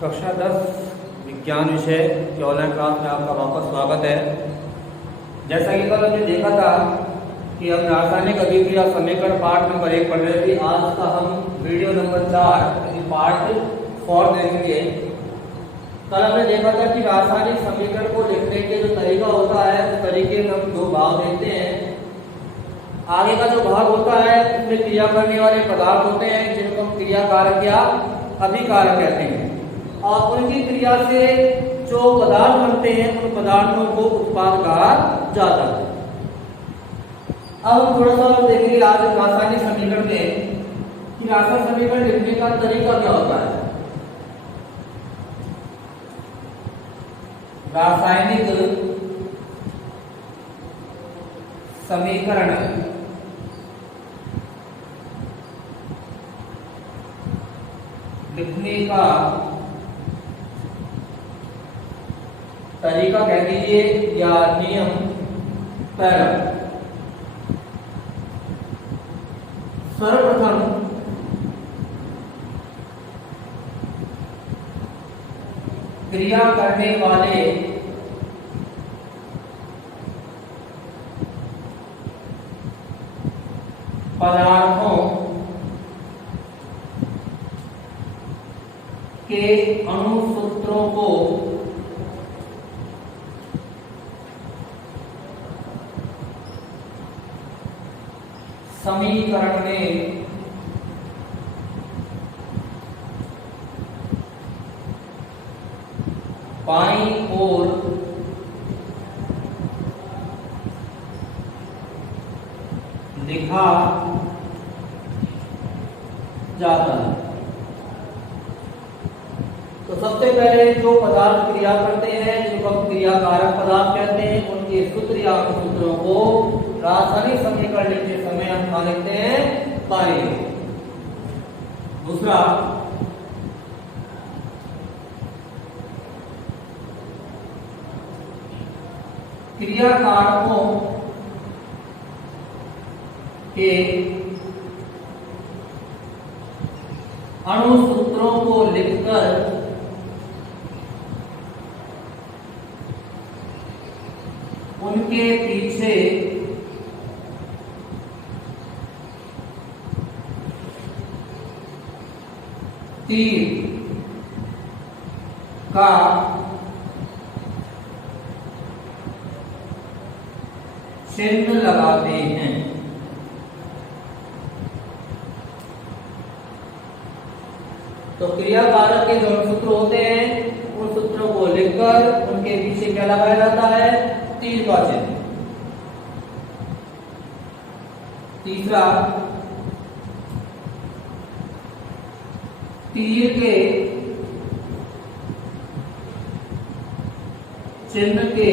कक्षा 10 विज्ञान विषय के ऑनलाइन क्लास में आपका वापस स्वागत है। जैसा कि कल हमने देखा था कि हम रासायनिक अभिक्रिया समीकरण पार्ट नंबर 1 पढ़ रहे थे। आज का हम वीडियो नंबर 4 यानी पार्ट 4 देखेंगे। कल हमने देखा था कि रासायनिक समीकरण को लिखने के जो तरीका होता है उस तरीके में हम दो भाग देते हैं। आगे का जो भाग होता है उसमें क्रिया करने वाले पदार्थ होते हैं जिनको हम क्रिया कारक या अभिकारक कहते हैं, और उनकी क्रिया से जो पदार्थ बनते हैं उन पदार्थों को उत्पाद कहा जाता है। अब हम थोड़ा सा और देखेंगे आज रासायनिक समीकरण में कि रासायनिक समीकरण लिखने का तरीका क्या होता है। रासायनिक समीकरण लिखने का तरीका कह दीजिए या नियम। पहला, सर्वप्रथम क्रिया करने वाले पदार्थों के अणुसूत्रों को समीकरण में बाईं ओर लिखा जाता है। तो सबसे पहले जो पदार्थ क्रिया करते हैं जिनको हम क्रिया कारक पदार्थ कहते हैं उनके सूत्र या सूत्रों को रासायनिक समीकरण लिखते समय हम क्या लिखते हैं, बाईं ओर। दूसरा, क्रिया कारकों के अणुसूत्रों को लिखकर उनके पीछे तीर का चिन्ह लगाते हैं। तो क्रिया कारक के जो सूत्र होते हैं उन सूत्रों को लिखकर उनके पीछे क्या लगाया जाता है, तीर का चिन्ह। तीसरा, तीर के चिन्ह के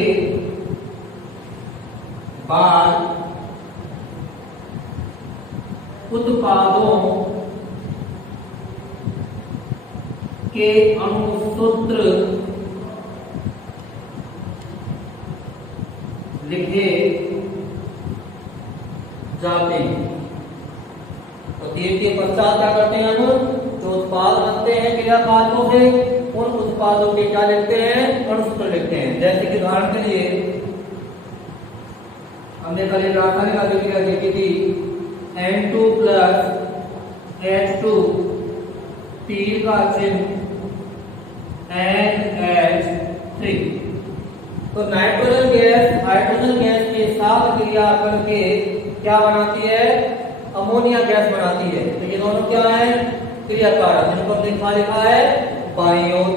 बाद उत्पादों के अणुसूत्र लिखे जाते हैं। तो तीर के पश्चात क्या करते हैं, हम जो उत्पाद बनते हैं क्रिया कारकों से उन उत्पादों के क्या लिखते हैं, अणुसूत्र लिखते हैं। जैसे कि उदाहरण के लिए हमने कल रासायनिक अभिक्रिया देखी थी, N2 + H2 तीर का चिन्ह NH3। तो नाइट्रोजन गैस हाइड्रोजन गैस के साथ क्रिया करके क्या बनाती है, अमोनिया गैस बनाती है। तो ये दोनों क्या है, क्रिया कारक, जिनको हमने लिखा है बाईं ओर।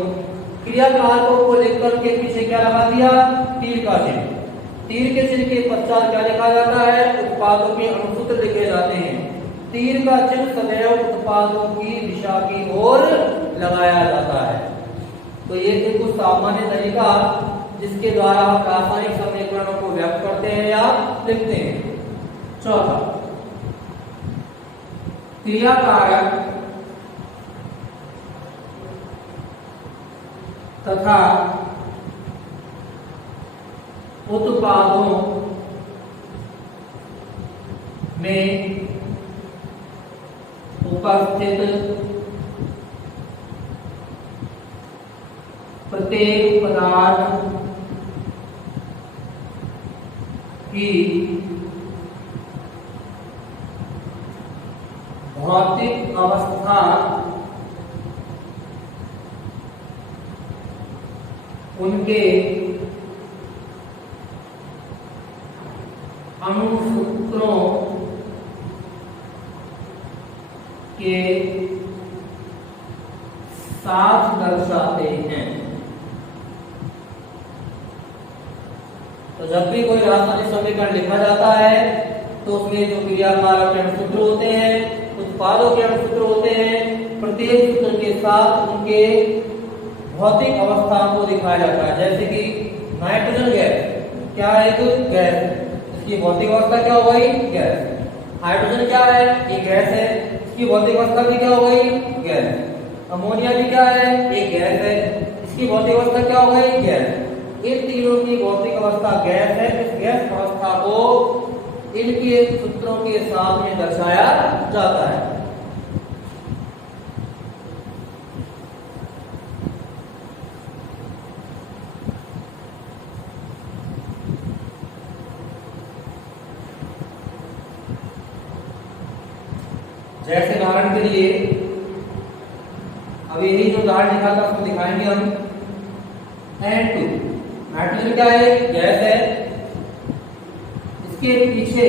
क्रिया कारकों को लिखकर के पीछे क्या लगा दिया, तीर का चिन्ह। तीर के चिन्ह के पश्चात क्या लिखा जाता है, उत्पादों के अणुसूत्र लिखे जाते हैं। तीर का चिन्ह सदैव उत्पादों की दिशा की ओर लगाया जाता है। तो ये एक कुछ सामान्य तरीका जिसके द्वारा हम रासायनिक समीकरणों को व्यक्त करते हैं या लिखते हैं। चौथा, क्रिया कारक तथा उत्पादों में उपस्थित प्रत्येक पदार्थ की भौतिक अवस्था उनके अणुसूत्रों के साथ दर्शाते हैं। तो जब भी कोई रासायनिक समीकरण लिखा जाता है तो उसमें जो क्रियाकारक के अणुसूत्र होते हैं, उत्पादों के अणुसूत्र होते हैं, प्रत्येक सूत्र के साथ उनके भौतिक अवस्था को दिखाया जाता है। जैसे कि नाइट्रोजन गैस क्या है? तो गैस, इसकी भौतिक अवस्था क्या हो गई? गैस। हाइड्रोजन क्या है? ये गैस है, इसकी भौतिक अवस्था भी क्या हो गई? गैस। अमोनिया भी क्या है? ये गैस है, इसकी भौतिक अवस्था क्या हो गई? गैस। इन तीनों की भौतिक अवस्था गैस है। इस गैस अवस्था को इनके सूत्रों के साथ में दर्शाया जाता है। जैसे उदाहरण के लिए अब यही जो उदाहरण लिखा था उसको दिखाएंगे हम। N2 नाइट्रोजन क्या है? गैस है, इसके पीछे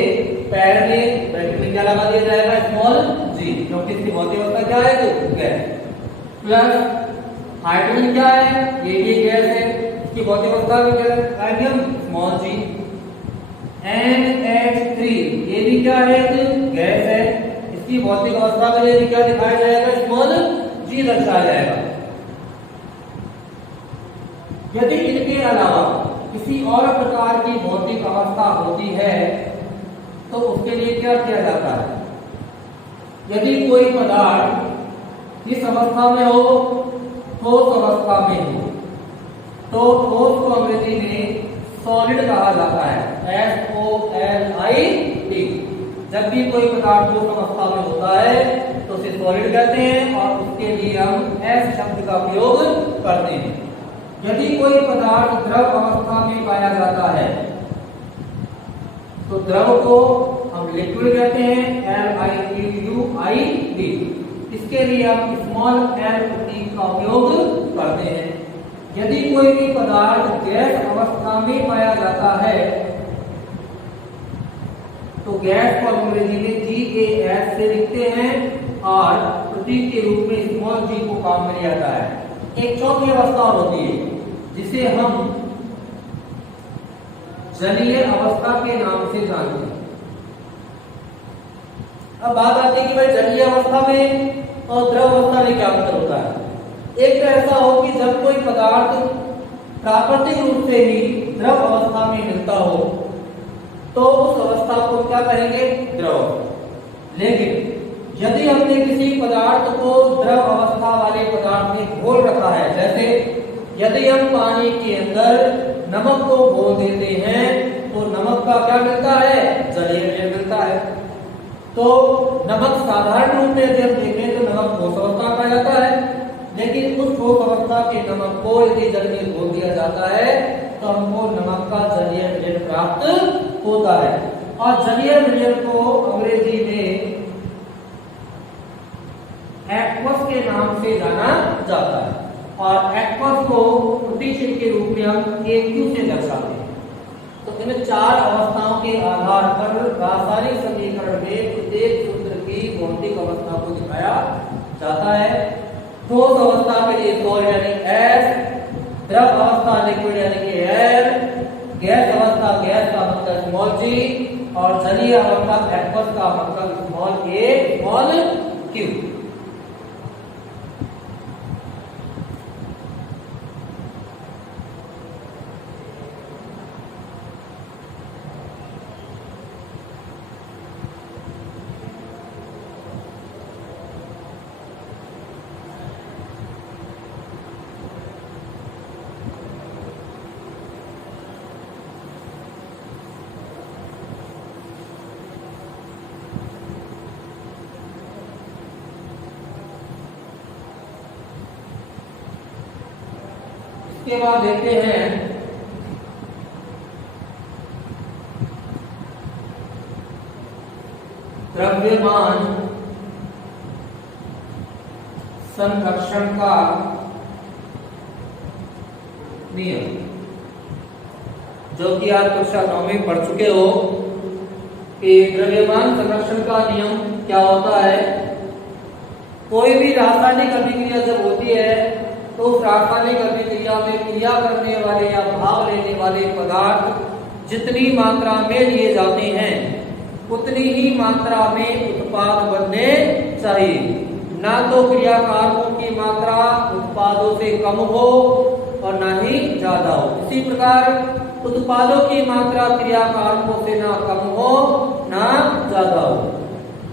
पैरेलल ब्रैकेट में क्या लगा दिया जाएगा? स्मॉल g, क्योंकि इसकी भौतिक अवस्था क्या है? तो गैस। प्लस हाइड्रोजन क्या है? ये भी गैस है, इसकी भौतिक अवस्था भी क्या है? Small g। NH3 ये भी क्या है? गैस है, इसकी भौतिक अवस्था के लिए क्या दिखाया जाएगा? स्मॉल g दर्शाया जाएगा। यदि इनके अलावा किसी और प्रकार की भौतिक अवस्था होती है तो उसके लिए क्या किया जाता है? यदि कोई पदार्थ इस अवस्था में हो, ठोस अवस्था में हो, तो ठोस को अंग्रेजी में सॉलिड कहा जाता है। SOLID। जब भी कोई पदार्थ ठोस अवस्था में होता है तो उसे सॉलिड कहते हैं और उसके लिए हम S शब्द का प्रयोग करते हैं। यदि कोई पदार्थ द्रव अवस्था में पाया जाता है तो द्रव को हम लिक्विड कहते हैं, LIQUID। इसके लिए हम स्मॉल l प्रतीक का उपयोग करते हैं। यदि कोई भी पदार्थ गैस अवस्था में पाया जाता है तो गैस को अंग्रेजी में GAS से लिखते हैं और प्रतीक के रूप में स्मॉल g को काम में लिया जाता है। एक चौथी अवस्था होती है जिसे हम जलीय अवस्था के नाम से जानते हैं। अब बात आती है कि भाई जलीय अवस्था में और द्रव अवस्था में क्या अंतर होता है। एक तो ऐसा हो कि जब कोई पदार्थ प्राकृतिक रूप से ही द्रव अवस्था में मिलता हो तो उस अवस्था को क्या कहेंगे? द्रव। लेकिन यदि हमने किसी पदार्थ को द्रव अवस्था वाले पदार्थ में घोल रखा है, जैसे यदि हम पानी के अंदर नमक को घोल देते हैं तो नमक का क्या मिलता है? जलीय जल मिलता है। तो नमक साधारण रूप में यदि हम देखें तो नमक ठोस अवस्था पाया जाता है, लेकिन उस ठोस अवस्था के नमक को यदि जल में घोल दिया जाता है तो हमको नमक का जलीय विलयन प्राप्त होता है। और जलीय विलयन को अंग्रेजी में एक्वस के नाम से जाना जाता है और एक्वस को प्रतिचिह्न के रूप में हम AQ से दर्शाते हैं। तो इन चार अवस्थाओं के आधार पर रासायनिक समीकरण में प्रत्येक सूत्र की भौतिक अवस्था को दिखाया जाता है। ठोस अवस्था के लिए सॉलिड यानी S, द्रव अवस्था लिक्विड यानी कि L, गैस अवस्था गैस का मतलब स्मॉल g और जलीय अवस्था एक्वस का मतलब स्मॉल a स्मॉल q। इसके बाद देखते हैं द्रव्यमान संरक्षण का नियम, जो कि आप कक्षा 9 में पढ़ चुके हो कि द्रव्यमान संरक्षण का नियम क्या होता है। कोई भी रासायनिक अभिक्रिया जब होती है तो उस रासायनिक अभिक्रिया में क्रिया करने वाले या भाग लेने वाले पदार्थ जितनी मात्रा में लिए जाते हैं उतनी ही मात्रा में उत्पाद बनने चाहिए, ना तो क्रियाकारकों की मात्रा उत्पादों से कम हो और ना ही ज्यादा हो। इसी प्रकार उत्पादों की मात्रा क्रियाकारकों से ना कम हो ना ज्यादा हो।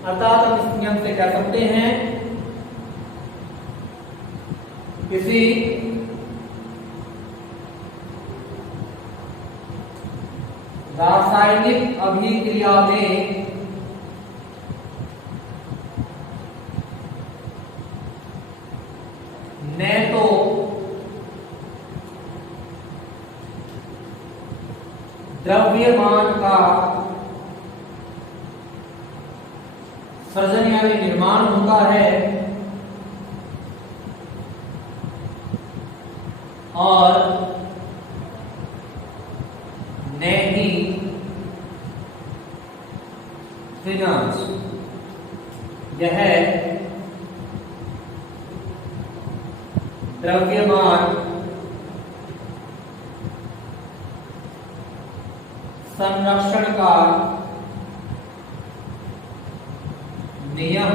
अर्थात हम इस नियम से कह सकते हैं किसी रासायनिक अभिक्रिया में न तो द्रव्यमान का सृजन यानी निर्माण होता है और न ही विनाश। यह द्रव्यमान संरक्षण का नियम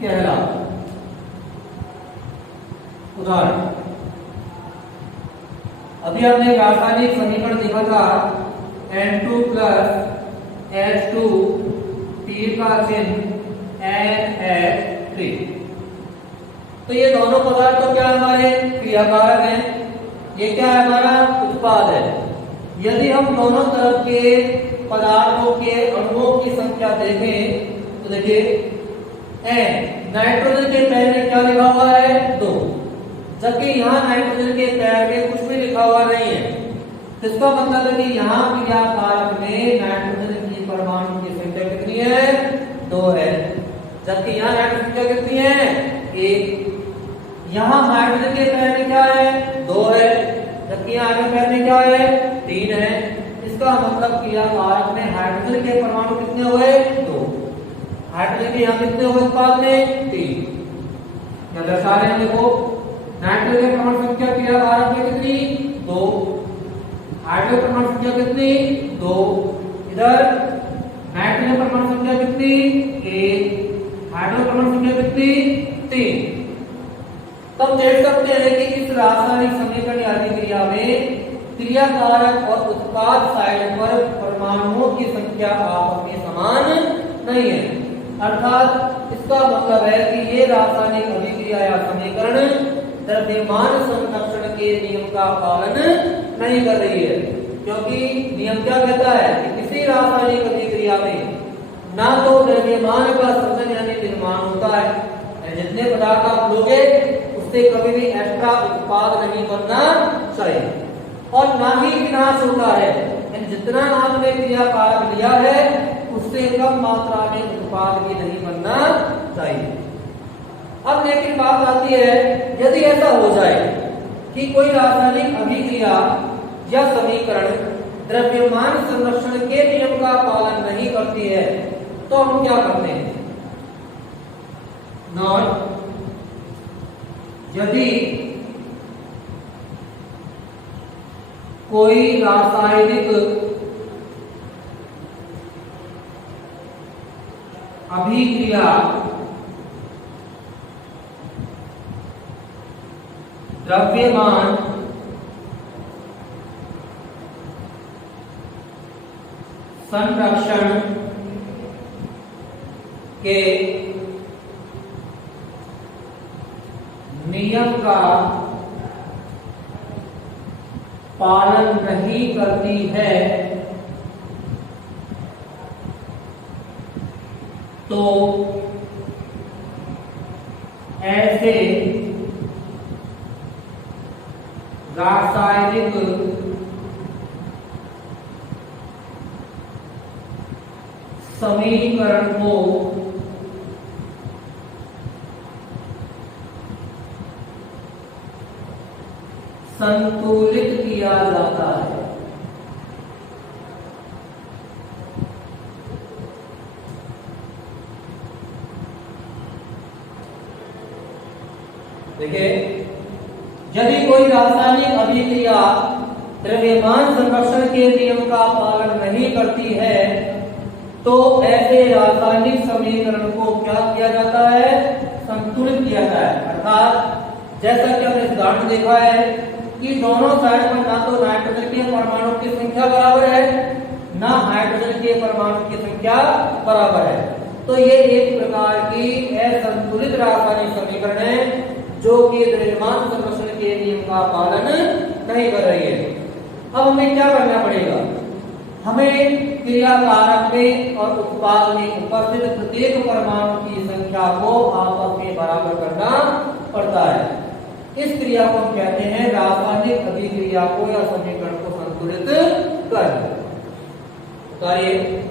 कहलाता। उदाहरण, अभी हमने रासायनिक समीकरण देखा था N2 प्लस H2 तीर का चिन्ह NH3। तो ये दोनों पदार्थ तो क्या हमारे क्रियाकारक हैं, ये क्या है हमारा उत्पाद है। यदि हम दोनों तरफ के पदार्थों के अणुओं की संख्या देखें तो देखिए नाइट्रोजन के पैर में क्या लिखा हुआ है 2, जबकि यहाँ नाइट्रोजन के पैर में कुछ भी लिखा हुआ नहीं है। इसका मतलब है कि यहाँ क्रियाकारक में नाइट्रोजन की परमाणु की संख्या कितनी है 2 है, जबकि यहाँ नाइट्रोजन की संख्या कितनी है 1। यहाँ नाइट्रोजन के पैर में क्या है 2 है, जबकि यहाँ के पैर में क्या है 3 है। इसका मतलब क्रियाकारक में हाइड्रोजन के परमाणु कितने हुए 2, हाइड्रोजन के यहाँ कितने हुए उत्पाद में 3। मैं दर्शा रहे हैं, देखो नाइट्रोजन के परमाणु संख्या क्रियाकारक में कितनी 2, हाइड्रोजन परमाणु संख्या कितनी 2, इधर नाइट्रोजन परमाणु संख्या कितनी 1, हाइड्रोजन परमाणु संख्या कितनी 3। तब देख सकते हैं कि इस रासायनिक समीकरण अभिक्रिया में क्रियाकारक और उत्पाद साइड पर परमाणुओं की संख्या आपस में समान नहीं है। अर्थात इसका मतलब है कि ये रासायनिक अभिक्रिया या समीकरण द्रव्यमान संरक्षण के नियम का पालन नहीं कर रही है, क्योंकि नियम क्या कहता है कि किसी रासायनिक अभिक्रिया में ना तो द्रव्यमान का सृजन यानी निर्माण होता है, जितने पदार्थ आप लोगे उससे कभी भी एक्स्ट्रा उत्पाद नहीं बनना चाहिए, और ना ही विनाश होता है, जितना आपने क्रियाकारक लिया है उससे कम मात्रा में उत्पाद भी नहीं बनना चाहिए। अब लेकिन बात आती है, यदि ऐसा हो जाए कि कोई रासायनिक अभिक्रिया या समीकरण द्रव्यमान संरक्षण के नियम का पालन नहीं करती है तो हम क्या करते हैं। नॉट यदि कोई रासायनिक अभिक्रिया द्रव्यमान संरक्षण के नियम का पालन नहीं करती है तो ऐसे रासायनिक समीकरण को संतुलित किया जाता है। देखिए, यदि कोई रासायनिक अभिक्रिया द्रव्यमान संरक्षण के नियम का पालन नहीं करती है तो ऐसे रासायनिक समीकरण को क्या किया जाता है? संतुलित किया जाता है। अर्थात जैसा कि हमने उदाहरण देखा है कि दोनों साइड पर ना तो नाइट्रोजन के परमाणु की संख्या बराबर है, ना हाइड्रोजन के परमाणु की संख्या बराबर है, तो ये एक प्रकार की असंतुलित रासायनिक समीकरण है जो कि द्रव्यमान संरक्षण के नियम का पालन नहीं कर रही है। अब हमें क्या करना पड़ेगा? हमें क्रियाकारक में और उत्पाद में उपस्थित प्रत्येक परमाणु की संख्या को आपस में बराबर करना पड़ता है। इस क्रिया को हम कहते हैं रासायनिक अभिक्रिया को या समीकरण को संतुलित करना। कार्य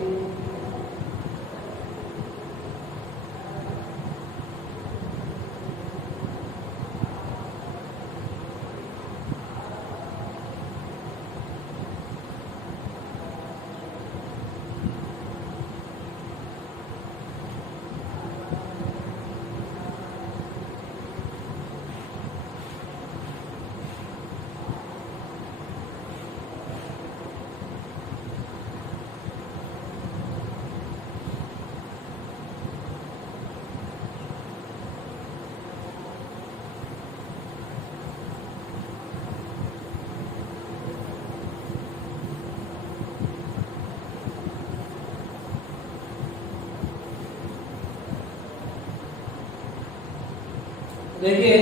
देखिए,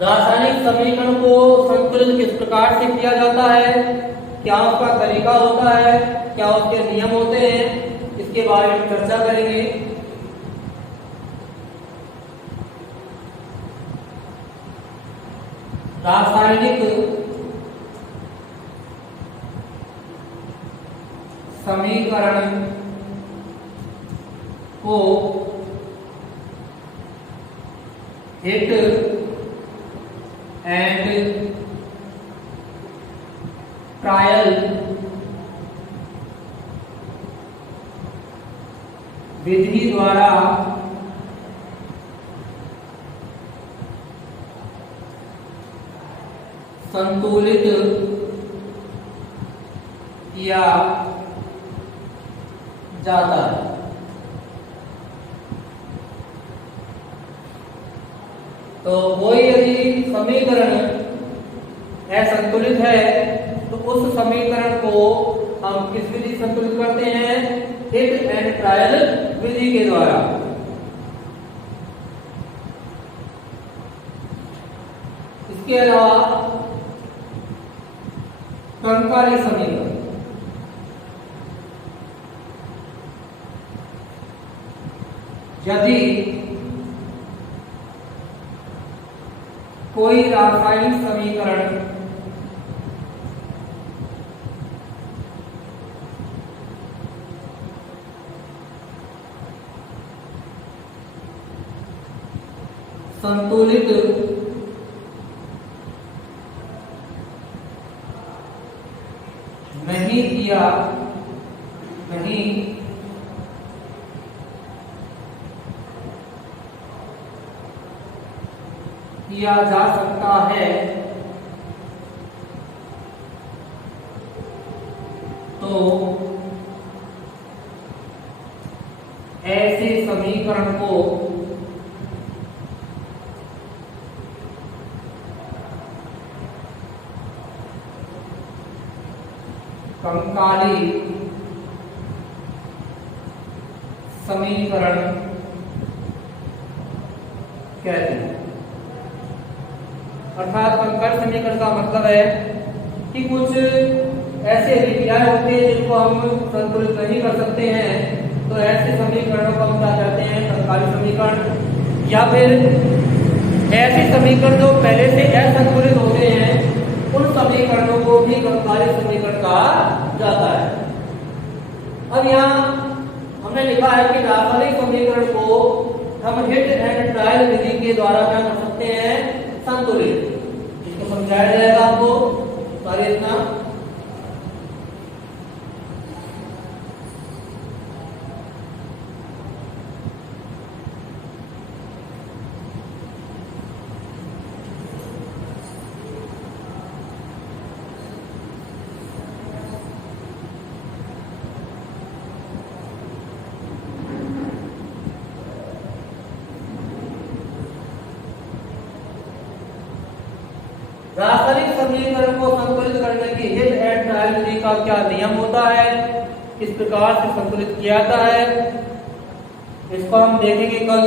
रासायनिक समीकरण को संतुलित किस प्रकार से किया जाता है, क्या उसका तरीका होता है, क्या उसके नियम होते हैं, इसके बारे में चर्चा करेंगे। रासायनिक समीकरण को हिट एंड ट्रायल विधि द्वारा संतुलित किया जाता है। तो कोई यदि समीकरण असंतुलित है तो उस समीकरण को हम किस विधि संतुलित करते हैं? हिट एंड ट्रायल विधि के द्वारा। इसके अलावा कंकाली समीकरण, यदि कोई रासायनिक समीकरण संतुलित नहीं किया जा सकता है तो ऐसे समीकरण को कंकाली समीकरण कहते हैं। अर्थात कंकाली समीकरण का मतलब है कि कुछ ऐसे अभिक्रियाएं होती है जिनको हम संतुलित नहीं कर सकते हैं, तो ऐसे समीकरणों को हम क्या कहते हैं? कंकाली समीकरण। या फिर ऐसे समीकरण जो पहले से असंतुलित होते हैं समीकरणों को भी गणकारी समीकरण कहा जाता है। अब यहाँ हमने लिखा है कि रासायनिक समीकरण को हम हिट एंड ट्रायल विधि के द्वारा क्या कर सकते हैं, संतुलित। इसको समझाया जाएगा आपको सारे इतना। रासायनिक समीकरण को संतुलित करने की हिट एंड ट्रायल विधि का क्या नियम होता है, किस प्रकार से संतुलित किया जाता है, इसको हम देखेंगे कल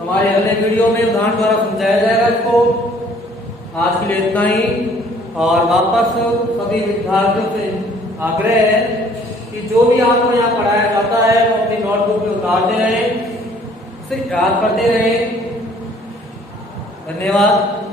हमारे अगले वीडियो में, उदाहरण द्वारा समझाया जाएगा इसको। आज के लिए इतना ही, और वापस सभी विद्यार्थियों से आग्रह है कि जो भी आपको यहाँ पढ़ाया जाता है वो अपनी नोटबुक में उतारते रहें, उसे याद करते रहें। धन्यवाद।